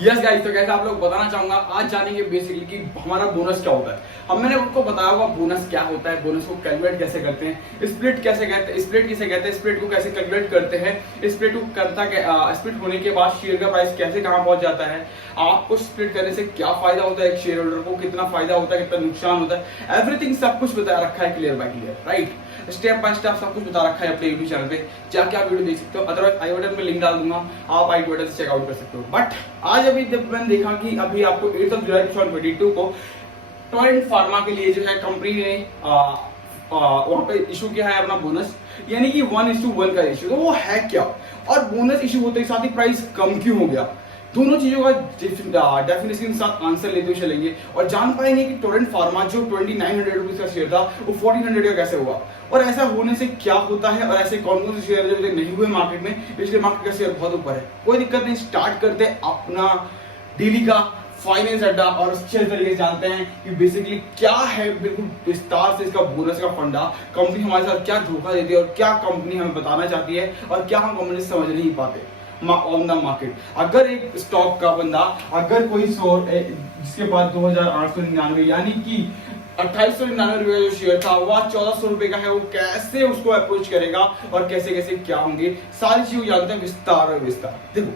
Yes guys, तो कैसे आप लोग बताना चाहूंगा। आज जानेंगे बेसिकली कि हमारा बोनस क्या होता है। हम मैंने आपको बताया होगा बोनस क्या होता है, बोनस को कैलकुलेट कैसे करते हैं, स्प्लिट कैसे कहते हैं, स्प्लिट किसे कहते हैं, स्प्लिट को कैसे कैलकुलेट करते हैं, स्प्लिट को करता स्प्लिट होने के बाद शेयर का प्राइस कैसे कहां पहुंच जाता है, आपको स्प्लिट करने से क्या फायदा होता है, एक शेयर होल्डर को कितना फायदा होता है, कितना नुकसान होता है, एवरीथिंग सब कुछ बता रखा है clear by clear, right. Step by step सब कुछ बता रखा है अपने यूट्यूब चैनल पे, जाके आप वीडियो देख सकते हो। अदरवाइज आई बटन में लिंक डाल दूंगा, आप आई बटन से चेकआउट कर सकते हो। बट आज अभी जब मैंने देखा कि अभी आपको 8 जुलाई 2022 को टोरेंट फार्मा के लिए जो है कंपनी ने वहां पे इशू किया है अपना बोनस, यानी कि 1:1 का इशू। तो वो है क्या, और बोनस इशू होते के साथ ही प्राइस कम क्यों हो गया, दोनों चीजों का डेफिनेशन के साथ आंसर लेते हुए चलेंगे और जान पाएंगे कि टोरेंट फार्मा जो 2900 रुपीज का शेयर था वो 1400 का कैसे हुआ, और ऐसा होने से क्या होता है, और ऐसे कौन कौन से शेयर जो नहीं हुए मार्केट में, इसलिए मार्केट का शेयर बहुत ऊपर है। कोई दिक्कत नहीं, स्टार्ट करते हैं अपना डेली का फाइनेंस अड्डा और अच्छे तरीके से जानते हैं कि बेसिकली क्या है, बिल्कुल विस्तार से इसका बोनस का फंडा, कंपनी हमारे साथ क्या धोखा देती है और क्या कंपनी हमें बताना चाहती है और क्या हम कंपनी समझ नहीं पाते ऑन द मार्केट। अगर एक स्टॉक का बंदा, अगर कोई जिसके पास 2899 यानी कि 2899 रुपए का जो शेयर था वह 1400 रुपए का है, वो कैसे उसको अप्रोच करेगा और कैसे कैसे क्या होंगे, सारी चीजें जानते हैं विस्तार और विस्तार। देखो,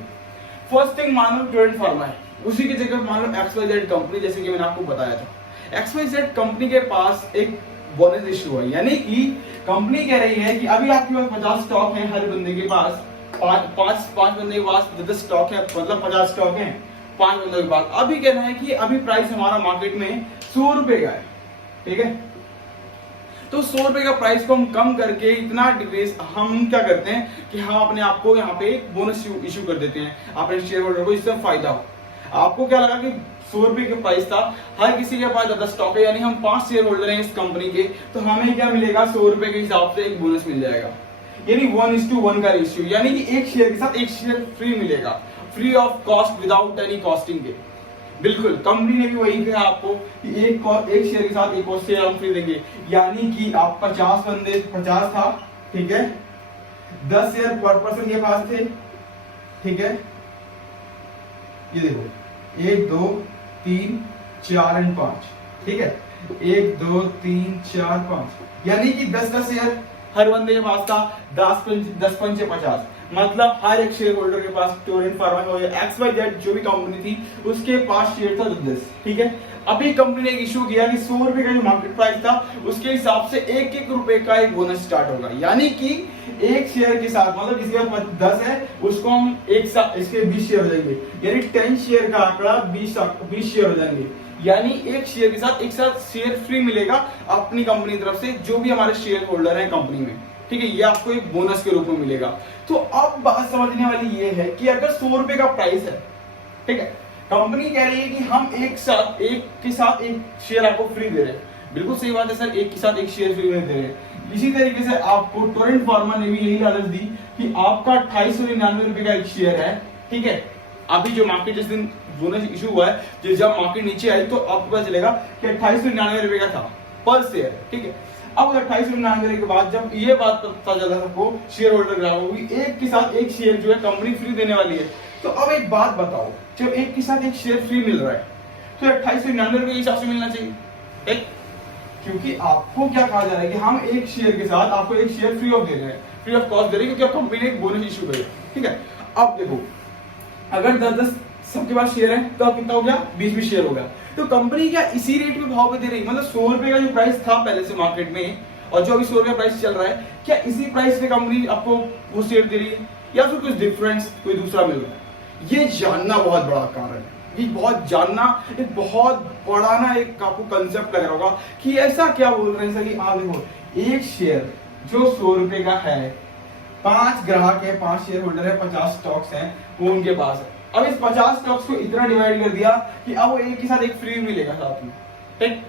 फर्स्ट थिंग मान लो टोरेंट फार्मा है, उसी की जगह मान लो XYZ कंपनी, जैसे कि मैंने आपको बताया था। XYZ कंपनी के पास एक बोनस इशू है, यानी कि कंपनी कह रही है कि अभी आपके पास 50 स्टॉक है, हर बंदे के पास पांच बंदे के पास 10 स्टॉक है, मतलब 50 स्टॉक है 5 बंदों के पास। अभी कहना है कि अभी प्राइस हमारा मार्केट में 100 रुपए का है, ठीक है। तो 100 रुपए का प्राइस को हम कम करके इतना डिक्रीज, हम क्या करते हैं कि हम अपने आप को यहाँ पे एक बोनस इशू कर देते हैं अपने शेयर होल्डर को, इससे फायदा हो। आपको क्या लगा कि 100 रुपए का प्राइस था, हर किसी के पास 10 स्टॉक है, यानी हम 5 शेयर होल्डर हैं इस कंपनी के, तो हमें क्या मिलेगा, 100 रुपए के हिसाब से एक बोनस मिल जाएगा, यानी 1:1 का रेशियो, यानी कि एक शेयर के साथ एक शेयर फ्री मिलेगा, free of cost, without any costing के। बिल्कुल कंपनी ने भी वही कहा आपको कि एक शेयर के साथ एक और शेयर हम फ्री देंगे, यानी कि आप 50 बंदे 50 था, ठीक है, 10 शेयर पर पर्सन के पास थे, ठीक है। ये देखो 1 2 3 4 और 5, ठीक है, 1 2 3 4 5, यानी कि 10 शेयर हर बंदे के पास था, 10 पंचे 50, मतलब हर एक शेयर होल्डर के पास टोरेंट फार्मा हो या XYZ जो भी कंपनी थी उसके पास शेयर था 10, ठीक है। अभी कंपनी ने एक इशू किया कि 100 रुपए का जो मार्केट प्राइस था उसके हिसाब से 1-1 रुपए का एक बोनस स्टार्ट होगा, यानी कि एक शेयर के साथ, मतलब किसी का 10 है उसको हम एक साथ इसके 20 शेयर हो जाएंगे, यानी 10 शेयर का आंकड़ा 20 शेयर हो जाएंगे, यानी एक शेयर के साथ एक साथ शेयर फ्री मिलेगा अपनी कंपनी की तरफ से, जो भी हमारे शेयर होल्डर है कंपनी में, ठीक है। ये आपको एक बोनस के रूप में मिलेगा। तो अब बात समझने वाली ये है कि अगर 100 रुपए का प्राइस है, ठीक है, कंपनी कह रही है कि हम एक के साथ एक शेयर आपको फ्री दे रहे हैं, बिल्कुल सही बात है सर, एक के साथ एक शेयर फ्री में दे रहे हैं। इसी तरीके से आपको टोरेंट फार्मा ने भी यही लालच दी कि आपका 2899 रुपए का एक शेयर है, ठीक है। अभी जो मार्केट जिस दिन बोनस इशू हुआ है, जब मार्केट नीचे आई तो आपको पता चलेगा कि 2899 रुपए का था पर शेयर, ठीक है। अब 2899 के बाद जब ये बात पता चला सबको, शेयर होल्डर ग्राहकों को, एक के साथ एक शेयर जो है कंपनी फ्री देने वाली है, तो अब एक बात बताओ, जब एक के साथ एक शेयर फ्री मिल रहा है तो 2899 रुपए के हिसाब से मिलना चाहिए, ठीक, क्योंकि आपको क्या कहा जा रहा है कि हम एक शेयर के साथ आपको एक शेयर फ्री ऑफ दे रहे हैं, फ्री ऑफ कॉस्ट दे रहे हैं, क्योंकि कंपनी ने एक बोनस इशू करी, ठीक है। अब देखो, अगर 10 सबके पास शेयर है तो अब कितना हो गया, 20 शेयर हो गया। तो कंपनी क्या इसी रेट में भाव पे दे रही, मतलब 100 रुपए का जो प्राइस था पहले से मार्केट में और जो अभी 100 रुपए प्राइस चल रहा है, क्या इसी प्राइस पे कंपनी आपको वो शेयर दे रही है या फिर कुछ डिफरेंस कोई दूसरा मिल रहा है? ये जानना बहुत बड़ा कारण है, ये बहुत जानना एक बहुत बड़ा ना एक आपको कंसेप्ट लग रहा होगा कि ऐसा क्या बोल रहे हैं सर कि आप देखो एक शेयर जो 100 रुपए का है, 5 ग्राहक है, 5 शेयर होल्डर है, 50 स्टॉक्स हैं वो उनके पास है। अब इस 50 स्टॉक्स को इतना डिवाइड कर दिया कि अब वो एक के साथ एक फ्री मिलेगा साथ में, ठीक।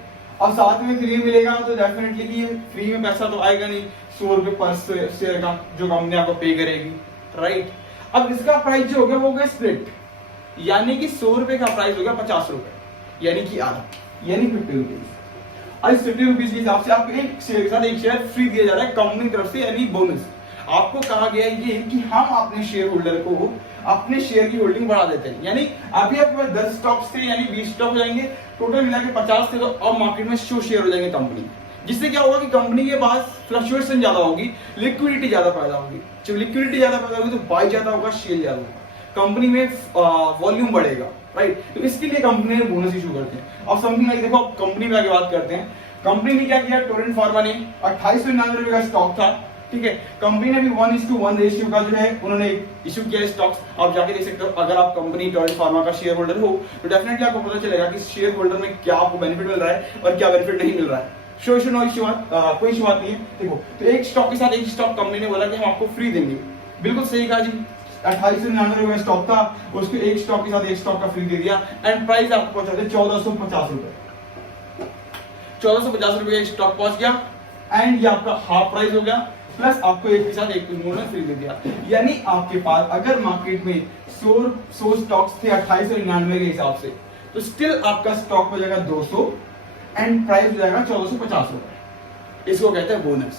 अब साथ में फ्री मिलेगा तो डेफिनेटली कि फ्री में पैसा तो आएगा नहीं, 100 रुपए पर शेयर का जो कंपनी आपको पे करेगी, राइट। अब इसका प्राइस जो हो गया वो हो गया स्प्लिट, यानी कि 100 रुपए का प्राइस हो गया 50 रुपए, यानी कि आधा, यानी 50 रुपीज। और इस 50 रुपीज के हिसाब से आपको एक शेयर के साथ एक शेयर फ्री दिया जा रहा है कंपनी की तरफ से, यानी बोनस। आपको कहा गया है ये कि हम अपने शेयर होल्डर को अपने शेयर की होल्डिंग बढ़ा देते हैं। यानी अभी आपके पास 10 स्टॉक्स थे, यानी 20 स्टॉक हो जाएंगे, टोटल मिला के 50 थे, तो अब मार्केट में 100 शेयर हो जाएंगे कंपनी। जिससे क्या होगा कि कंपनी के पास फ्लक्चुएशन ज्यादा होगी, लिक्विडिटी ज्यादा पैदा होगी। जब लिक्विडिटी ज्यादा पैदा होगी तो बाई ज्यादा होगा, शेयर ज्यादा होगा, कंपनी में वॉल्यूम बढ़ेगा, राइट। तो इसके लिए कंपनी ने बोनस इशू करते हैं। अब समथिंग लाइक देखो, कंपनी में आगे बात करते हैं। कंपनी ने क्या किया, टोरेंट फार्मा ने 2899 रुपए का स्टॉक था, ठीक है। कंपनी ने भी 1:1 रेशियो का जो है उन्होंने इशू किया स्टॉक्स। आप जाके देख सकते हो, अगर आप कंपनी टोरेंट फार्मा का शेयर होल्डर हो तो डेफिनेटली आपको पता चलेगा कि शेयर होल्डर में क्या आपको बेनिफिट मिल रहा है और क्या बेनिफिट नहीं मिल रहा है। कोई इशू बात नहीं है। देखो, तो एक स्टॉक के साथ एक स्टॉक कंपनी ने बोला कि हम आपको फ्री देंगे, बिल्कुल सही कहा जी। 2899 रुपए का स्टॉक था, उसके एक स्टॉक के साथ एक स्टॉक का फ्री दे दिया एंड प्राइस आपको पहुंचा दिया 1450 रुपए। 1450 रुपए का स्टॉक पहुंच गया एंड ये आपका हाफ प्राइस हो गया, प्लस आपको एक के साथ एक उन्होंने फ्री दे दिया। यानी आपके पास अगर मार्केट में 100 स्टॉक्स थे 2899 के हिसाब से, तो स्टिल आपका स्टॉक हो जाएगा 200 एंड प्राइस हो जाएगा 1450 रुपए। इसको कहते हैं बोनस।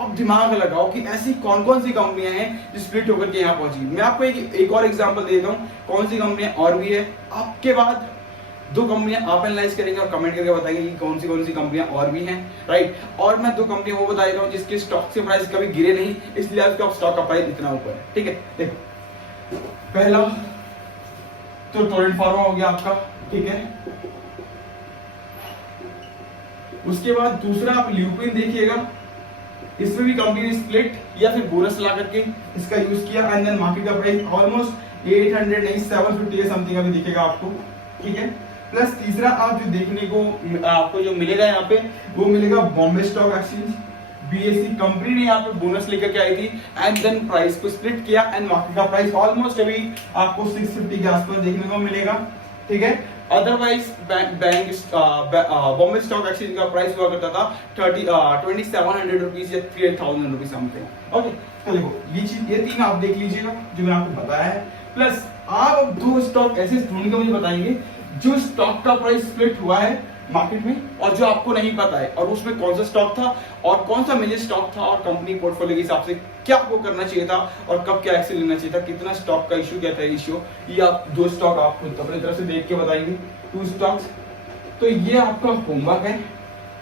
अब दिमाग लगाओ कि ऐसी कौन कौन सी कंपनियां हैं जो स्प्लिट होकर के यहाँ पहुंची। मैं आपको एक और एग्जांपल दे देता हूँ कौन सी कंपनियां और भी है। आपके बाद 2 कंपनियां आप एनालाइज करेंगे और कमेंट करके बताएंगे कि कौन सी कंपनियां और भी हैं, राइट। और मैं 2 कंपनियां वो बता देता हूँ जिसके स्टॉक के प्राइस कभी गिरे नहीं, इसलिए आपका स्टॉक का प्राइस इतना ऊपर है, ठीक है। देखो, पहला तो टोरेंट फार्मा हो गया आपका, ठीक है। उसके बाद दूसरा आप ल्यूपिन देखिएगा, इसमें भी कंपनी ने स्प्लिट या फिर बोनस ला करके इसका यूज किया एंड देन मार्केट का प्राइस ऑलमोस्ट 800 नहीं 750 समथिंग अभी दिखेगा आपको, ठीक है। प्लस तीसरा आप जो देखने को आपको जो मिलेगा यहाँ पे वो मिलेगा Bombay stock exchange, BSE। Company ने यहाँ पे बोनस लेकर के आई थी एंड देन प्राइस को स्प्लिट किया एंड मार्केट का प्राइस ऑलमोस्ट अभी आपको 650 के आसपास देखने को मिलेगा, ठीक है। अदरवाइज बॉम्बे स्टॉक एक्सचेंज का प्राइस हुआ करता था 2700 रुपीज या 3000 रुपीज समथिंग, ओके। तो देखो ये 3 आप देख लीजिएगा जो मैंने आपको बताया है। प्लस आप 2 स्टॉक ऐसे ढूंढ के मुझे बताएंगे जो स्टॉक का प्राइस स्प्लिट हुआ है मार्केट में और जो आपको नहीं पता है, और उसमें कौन सा स्टॉक था और कौन सा मेजर स्टॉक था और कंपनी पोर्टफोलियो के हिसाब से क्या आपको करना चाहिए था और कब क्या एक्शन लेना चाहिए था, कितना स्टॉक का इश्यू क्या था इश्यू। ये आप 2 स्टॉक आप खुद अपनी तरफ से देख के बताएंगे, 2 स्टॉक्स। तो ये आपका होमवर्क है,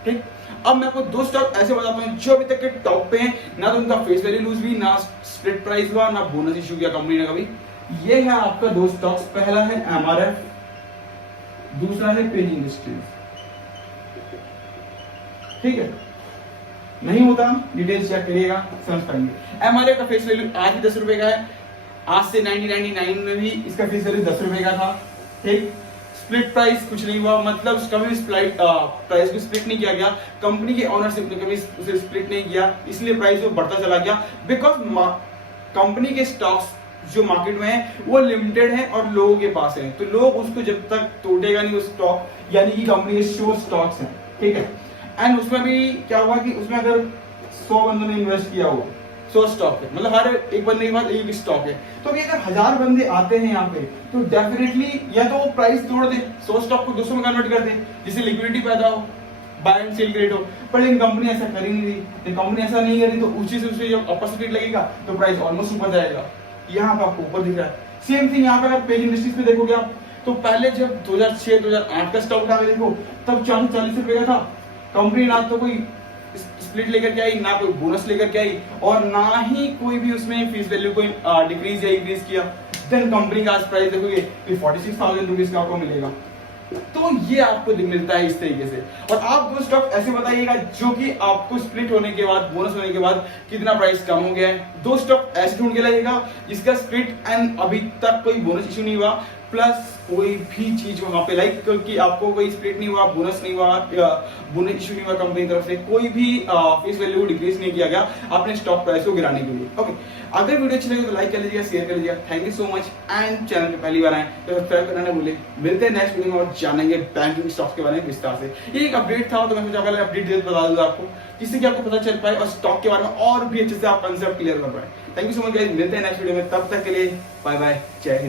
ठीक। अब मैं आपको 2 स्टॉक ऐसे बताता हूँ जो अभी तक के टॉप पे हैं, ना तो उनका फेस वैल्यू लूज हुई, ना स्प्लिट प्राइस हुआ, ना बोनस इश्यू किया कंपनी ने कभी। ये है आपका 2 स्टॉक्स, पहला है MRF, दूसरा है पेज इंडस्ट्रीज, ठीक है। नहीं होता डिटेल्स चेक करिएगा, समझ पाएंगे। MRF का फेस वैल्यू आज ही 10 रुपए का है, आज से 1999 में भी इसका फेस वैल्यू 10 रुपए का था, ठीक। स्प्लिट प्राइस कुछ नहीं हुआ, मतलब कभी प्राइस को स्प्लिट नहीं किया गया, कंपनी के ओनरशिप ने कभी उसे स्प्लिट नहीं किया, इसलिए प्राइस वो बढ़ता चला गया। बिकॉज कंपनी के स्टॉक्स जो मार्केट में है वो लिमिटेड है और लोगों के पास है, तो लोग उसको जब तक तोड़ेगा नहीं वो स्टॉक, यानी कि कंपनी के 100 स्टॉक्स हैं, ठीक है। एंड उसमें भी क्या हुआ कि उसमें अगर 100 बंदों ने इन्वेस्ट किया हो, 100 स्टॉक है, मतलब हर एक बंदे के पास एक स्टॉक है, तो अभी अगर 1000 बंदे आते हैं यहाँ पे तो डेफिनेटली या तो वो प्राइस तोड़ दे, 100 स्टॉक को 200 में कन्वर्ट कर दे जिससे लिक्विडिटी पैदा हो, बाय एंड सेल रेट हो। पर लेकिन कंपनी ऐसा कर ही नहीं रही, कंपनी ऐसा नहीं करी तो ऊंची से उससे जब अपर स्पीड लगेगा तो प्राइस ऑलमोस्ट ऊपर जाएगा। यहाँ पे आपको ऊपर दिख रहा है। सेम थिंग यहाँ पे अगर पेज इंडस्ट्रीज पे देखोगे आप, तो पहले जब 2006-2008 का स्टॉक उठा के देखो तब 40 रुपए का था। कंपनी ना तो कोई स्प्लिट लेकर के आई, ना कोई बोनस लेकर के आई, और ना ही कोई भी उसमें फीस वैल्यू को डिक्रीज या इंक्रीज किया। देन कंपनी का आज प्राइस देखोगे कि 46,000 रुपीज का आपको मिलेगा। तो ये आपको मिलता है इस तरीके से। और आप 2 स्टॉक ऐसे बताइएगा जो कि आपको स्प्लिट होने के बाद, बोनस होने के बाद कितना प्राइस कम हो गया है। 2 स्टॉक ऐसे ढूंढ के लाइएगा जिसका स्प्लिट एंड अभी तक कोई बोनस इशू नहीं हुआ, प्लस कोई भी चीज वहां पे लाइक कि आपको कोई स्प्लिट नहीं हुआ, बोनस नहीं हुआ, बोनस इशू नहीं हुआ कंपनी की तरफ से, कोई भी फेस वैल्यू को डिक्रीज नहीं किया गया अपने स्टॉक प्राइस को गिराने के लिए। ओके, अगर वीडियो अच्छी लगे तो लाइक कर लीजिएगा, शेयर कर लीजिएगा। Thank you so much. And channel पे पहली बार आए तो सब्सक्राइब करना ना भूलें। मिलते हैं नेक्स्ट वीडियो में और जानेंगे बैंकिंग स्टॉक्स के बारे में विस्तार से। ये एक अपडेट था तो मैं सोचा पहले अपडेट दे बता दूंगा आपको, जिससे कि आपको पता चल पाए और स्टॉक के बारे में और भी अच्छे से आप कंसेप्ट क्लियर कर पाए। Thank you so much guys, मिलते हैं नेक्स्ट वीडियो में, तब तक के लिए बाय बाय, जय हिंद।